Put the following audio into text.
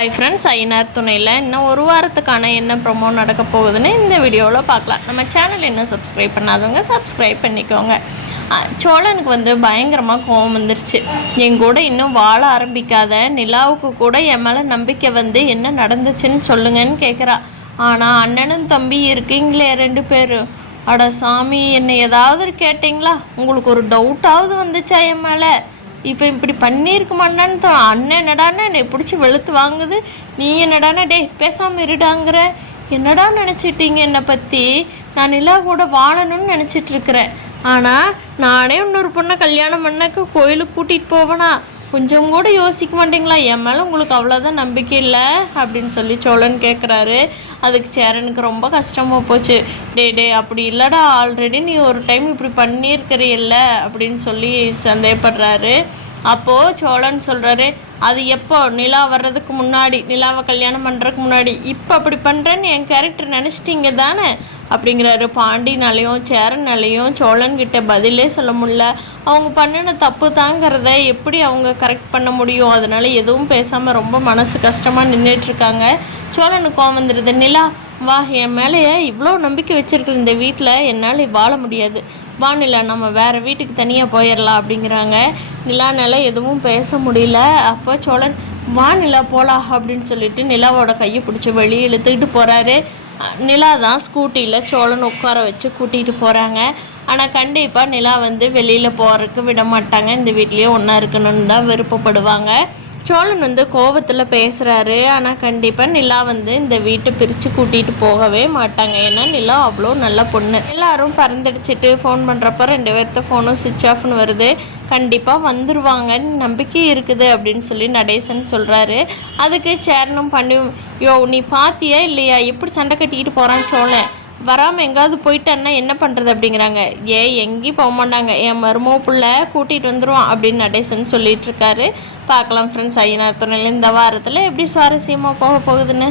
Hi friends, ஐநார் துணையில் இன்னும் ஒரு வாரத்துக்கான என்ன ப்ரொமோ நடக்க போகுதுன்னு இந்த வீடியோவில் பார்க்கலாம். நம்ம சேனல் இன்னும் சப்ஸ்கிரைப் பண்ணாதவங்க சப்ஸ்கிரைப் பண்ணிக்கோங்க. சோழனுக்கு பயங்கரமாக கோவம் வந்துருச்சு. என் கூட இன்னும் வாழ ஆரம்பிக்காத நிலாவுக்கு கூட என் மேலே நம்பிக்கை என்ன நடந்துச்சுன்னு சொல்லுங்கன்னு கேட்குறா. ஆனால் அண்ணனும் தம்பி இருக்கீங்களே 2 பேரும், அட சாமி, என்னை ஏதாவது கேட்டிங்களா? உங்களுக்கு ஒரு டவுட்டாவது வந்துச்சா என் மேலே? இப்போ இப்படி பண்ணியிருக்க மாட்டான்னு அண்ணன் என்னடானா என்னை பிடிச்சி வெளுத்து வாங்குது. நீ என்னடானா டே பேசாமல் இருடாங்கிற. என்னடா நினச்சிட்டீங்க என்னை பற்றி? நான் நிலா கூட வாழணும்னு நினச்சிட்ருக்கிறேன். ஆனால் நானே இன்னொரு பொண்ணை கல்யாணம் பண்ணக்கு கோயிலுக்கு கூட்டிகிட்டு போவேனா? கொஞ்சம் கூட யோசிக்க மாட்டீங்களா? என் மேலே உங்களுக்கு அவ்வளோதான் நம்பிக்கை இல்லை அப்படின்னு சொல்லி சோழன் கேட்குறாரு. அதுக்கு சேரனுக்கு ரொம்ப கஷ்டமாக போச்சு. டே அப்படி இல்லைடா, ஆல்ரெடி நீ ஒரு டைம் இப்படி பண்ணியிருக்கிறில்ல அப்படின்னு சொல்லி சந்தேகப்படுறாரு. அப்போது சோழன் சொல்கிறாரு, அது எப்போ? நிலா வர்றதுக்கு முன்னாடி, நிலாவை கல்யாணம் பண்ணுறதுக்கு முன்னாடி. இப்போ அப்படி பண்ணுறேன்னு என் கேரக்டர் நினச்சிட்டிங்க தானே அப்படிங்கிறாரு. பாண்டினாலையும் சேரனாலையும் சோழன்கிட்ட பதிலே சொல்ல முடியல. அவங்க பண்ணின தப்பு தாங்கிறத எப்படி அவங்க கரெக்ட் பண்ண முடியும்? அதனால் எதுவும் பேசாமல் ரொம்ப மனசு கஷ்டமாக நின்றுட்டுருக்காங்க. சோழனுக்கு கோவம் வந்துடுது. நிலா வா, என் மேலேயே இவ்வளோ நம்பிக்கை வச்சுருக்குற இந்த வீட்டில் என்னால் வாழ முடியாது. வா நிலா, நம்ம வேறு வீட்டுக்கு தனியாக போயிடலாம் அப்படிங்கிறாங்க. நிலானால எதுவும் பேச முடியல. அப்போ சோழன் வா நிலா போகலாம் அப்படின்னு சொல்லிட்டு நிலாவோட கையை பிடிச்சி வெளியே இழுத்துக்கிட்டு போகிறாரு. நிலா தான் ஸ்கூட்டியில் சோழன் உட்கார வச்சு கூட்டிகிட்டு போகிறாங்க. ஆனால் கண்டிப்பாக நிலா வெளியில் போகிறதுக்கு விட மாட்டாங்க. இந்த வீட்லேயே ஒன்றா இருக்கணும்னு தான் விருப்பப்படுவாங்க. சோழன் கோபத்தில் பேசுகிறாரு. ஆனால் கண்டிப்பாக நிலா இந்த வீட்டை பிரித்து கூட்டிகிட்டு போகவே மாட்டாங்க. ஏன்னா நிலா அவ்வளோ நல்ல பொண்ணு. எல்லாரும் பறந்தடிச்சிட்டு ஃபோன் பண்ணுறப்ப 2 பேர்த்த ஃபோனும் சுவிட்ச் ஆஃப்னு வருது. கண்டிப்பாக வந்துடுவாங்கன்னு நம்பிக்கை இருக்குது அப்படின்னு சொல்லி நடேசன் சொல்கிறாரு. அதுக்கு சேரனும் பண்ணியும், யோ நீ பார்த்தியா இல்லையா எப்படி சண்டை கட்டிக்கிட்டு போகிறான் சோழன்? வராமல் எங்காவது போயிட்டான்னா என்ன பண்ணுறது அப்படிங்கிறாங்க. எங்கேயும் போக மாட்டாங்க, என் மருமோ பிள்ளை கூட்டிகிட்டு வந்துடுவான் அப்படின்னு நடேசன் சொல்லிகிட்ருக்காரு. பார்க்கலாம் ஃப்ரெண்ட்ஸ், ஐநார் துணையில் இந்த வாரத்தில் எப்படி சுவாரஸ்யமாக போக போகுதுன்னு.